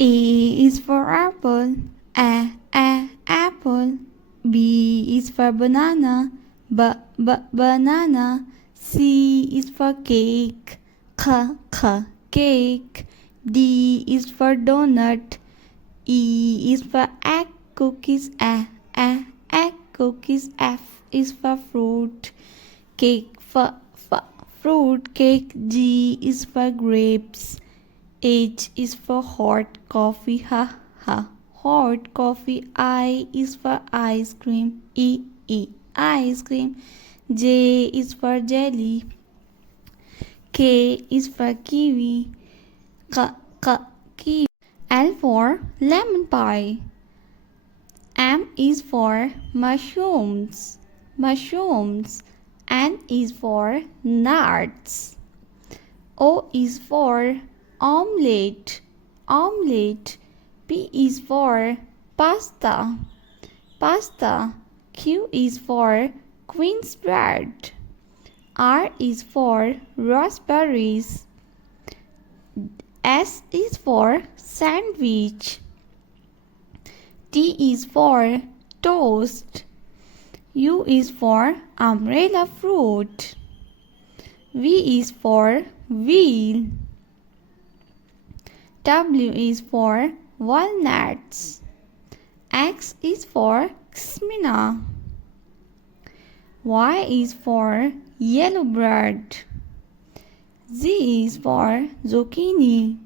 A is for apple. Apple. B is for banana. Banana. C is for cake. Cake. D is for donut. E is for egg cookies. Egg cookies. F is for fruit. Cake for fruit cake. G is for grapes. H is for hot coffee. Hot coffee. I is for ice cream. Ice cream. J is for jelly. K is for kiwi. Kiwi. L for lemon pie. M is for mushrooms. N is for nuts. O is for omelette. P is for pasta. Q is for queen's bread. R is for raspberries. S is for sandwich. T is for toast. U is for umbrella fruit. V is for wheel. W is for walnuts. X is for xmina. Y is for yellow bread. Z is for zucchini.